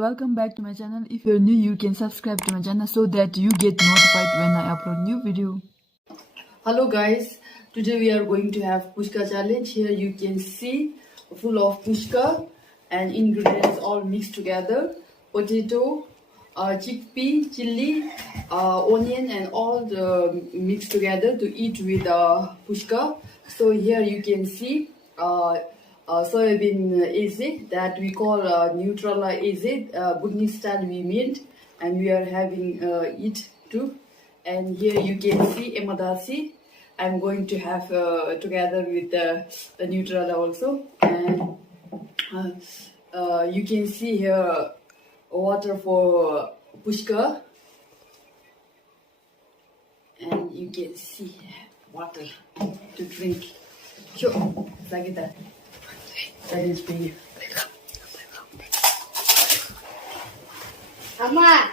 welcome back to my channel. If you're new, you can subscribe to my channel so that you get notified when I upload new video. Hello guys, today we are going to have puchka challenge. Here you can see full of puchka and ingredients all mixed together. Potato, chickpea, chili, onion and all the mixed together to eat with puchka. So here you can see soybean azid that we call Nutrala azid, Bhutanese style we made, and we are having it too. And here you can see emadasi. I'm going to have together with the Nutrala also. And you can see here water for puchka, and you can see water to drink. Sure, like that. That is for you. Mama.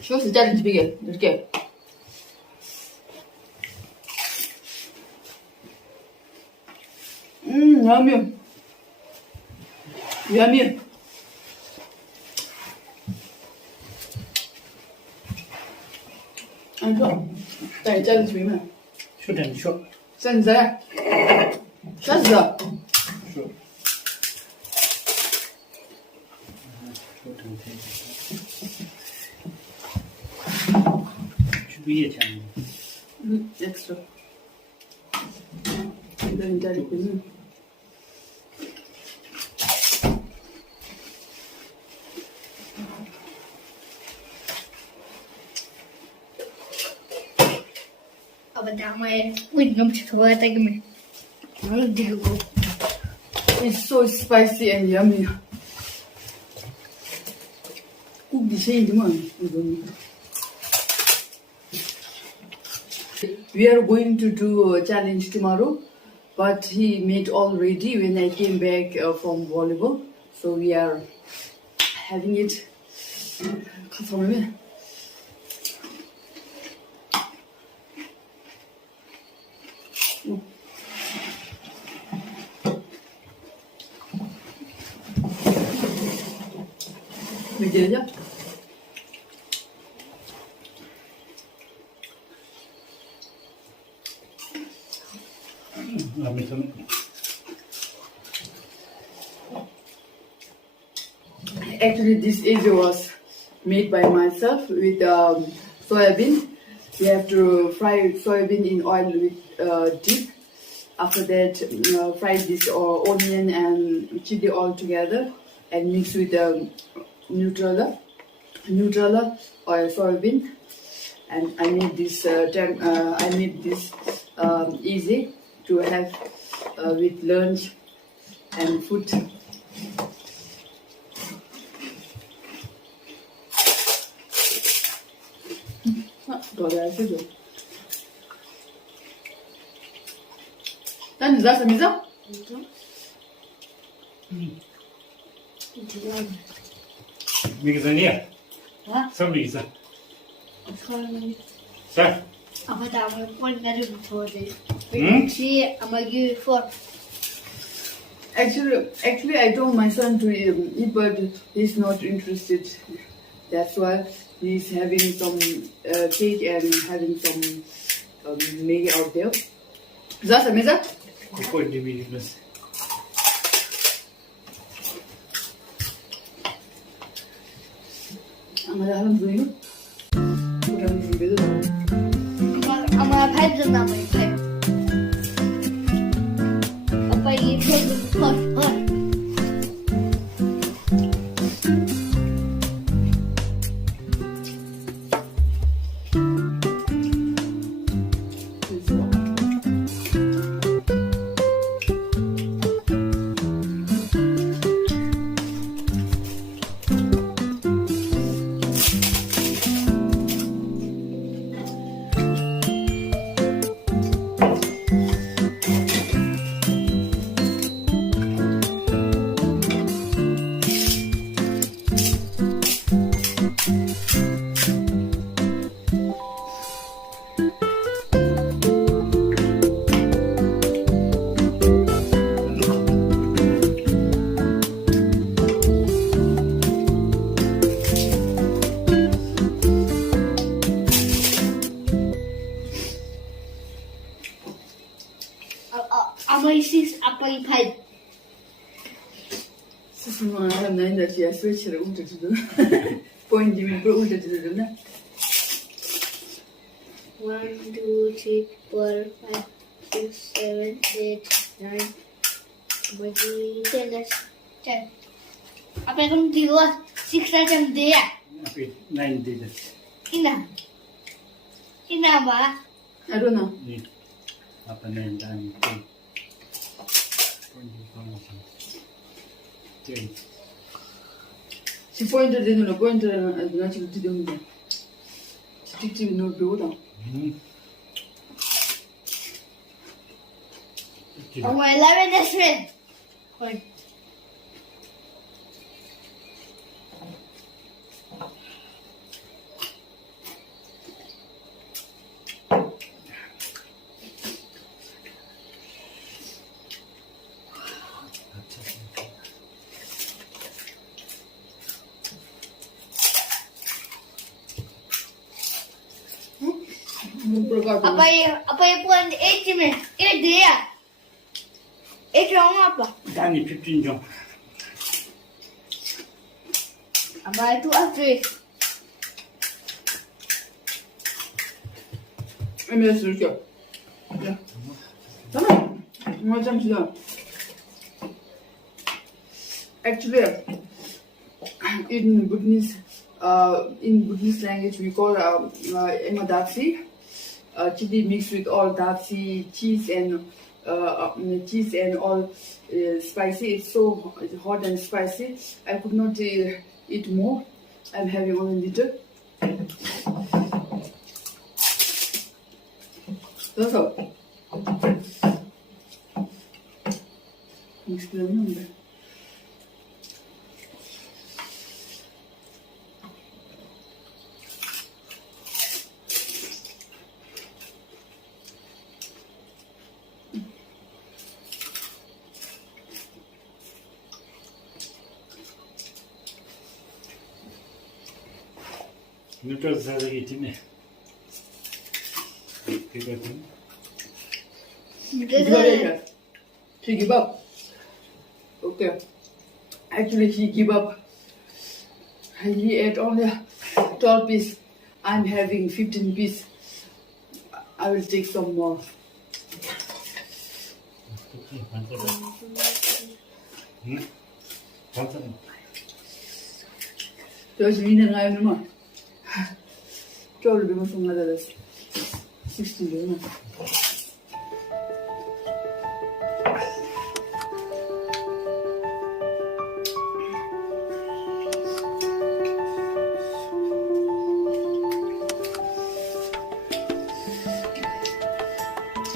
Show the challenge begin. Let's go. Yummy. Yummy. Anh thua. Tại challenge với mà. Sure. Sen giờ. Sen giờ. Sure. Should be it. Extra. Then challenge với mình. It's so spicy and yummy. Cook the same one. We are going to do a challenge tomorrow, but he made all ready when I came back from volleyball. So we are having it. Mình chơi nhá. Actually, this Asia was made by myself with soybean. We have to fry soybean in oil with dip. After that, fry this onion and chili all together and mix with Nutrala or soybean. And I made this. Easy to have with lunch and food. Đó là cái gì? Đang ra sao sao? Because I need somebody's. Sir. I'm a for. Actually, I told my son to eat, but he's not interested. That's why he's having some cake and having some Maggi out there. Zasa, meza? Before the video, please. I'm gonna pet the number. You pet the push. 아빠기 5. 스스로 하는 나인다 지야 스위치를 움직이도 포인트 뭐 움직이도 나 1, 2, 3, 4, 5, 6, 7, 8, 9. Bagi 10. Apa yang kamu tidur? 6 jam dia. Apa 9 days. Ina. Ina apa? I don't know. Ni. Apa 9 dan 10. Si pointer 되는 거 포인트 나 지금 뒤졌는데 직접 너 배우다. Oh my 11 is red. Oi. Apa yang puan 8 में 8 dia. 8 orang apa? Dani 15 jom. Apa itu after? 애매했어 이렇게. 야. 잠깐만. 잠시만. Actually, in Bhutanese language we call emadapsi. Chili mixed with all dapsi, cheese and all spicy. It's so hot and spicy. I could not eat more. I'm having only little. That's all. Mixed with them. Neutral zaza gitme. Peki. She give up. Okay. Actually, he give up. He ate only 12 pieces. I'm having 15 pieces. I will take some more. Just mean I am not. 12 people from others. 16 people.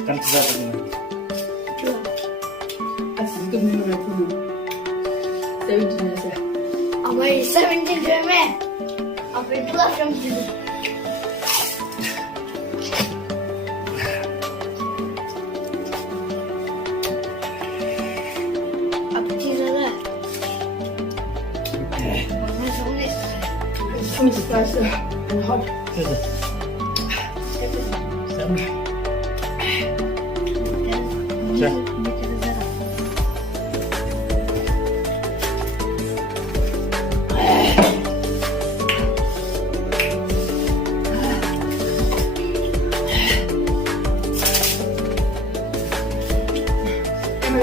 Kan zaza gitme. That's the minimum I put. 17 years. Apa 17 jam में? Apa itu after tidur? Apa tidur lah? Mana soalnya? It's coming to pass and hot.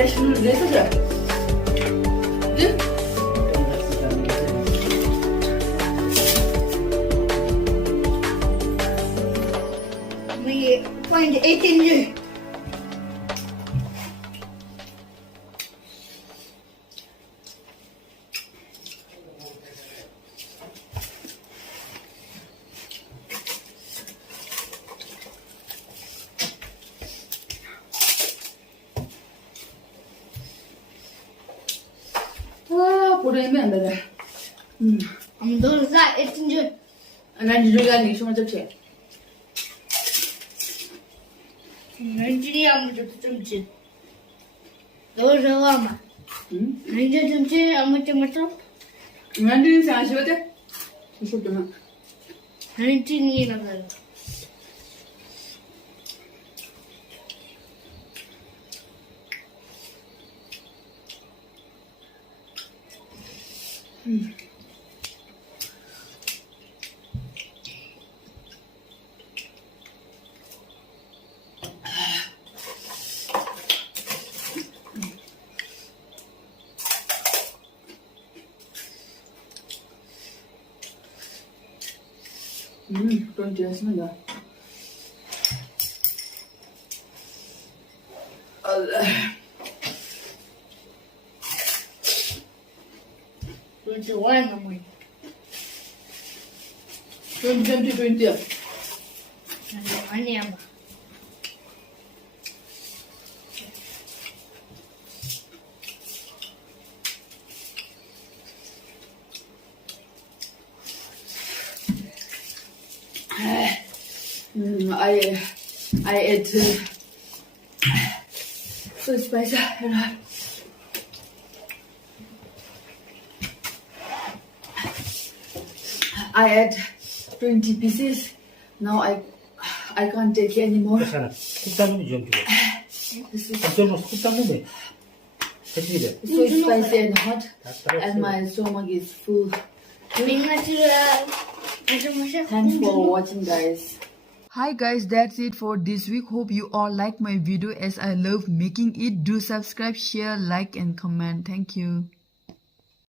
Şunu neyse de. Değil mi? We find 18. 보내면 안 되네. Ambil zat 18. 난 이러가 니 숨을 잡지. Nanti ambil jumpa. Dua sama. Nanti jumpa macam-macam. 난 생각 쉬어대. 무섭구나. Nanti ni nak. 20 years na. Allah. 21 naman. 20. Ano yan ba? I ate so spicy. I had 20 pieces. Now I can't take anymore. 괜찮아. 국 담으면 좀 주고. This is 어쩌면 국 담으면 해지래. so spicy and hot, 다 and my stomach is full. Natural. Thanks for watching, guys. Hi guys, that's it for this week. Hope you all like my video as I love making it. Do subscribe, share, like and comment. Thank you.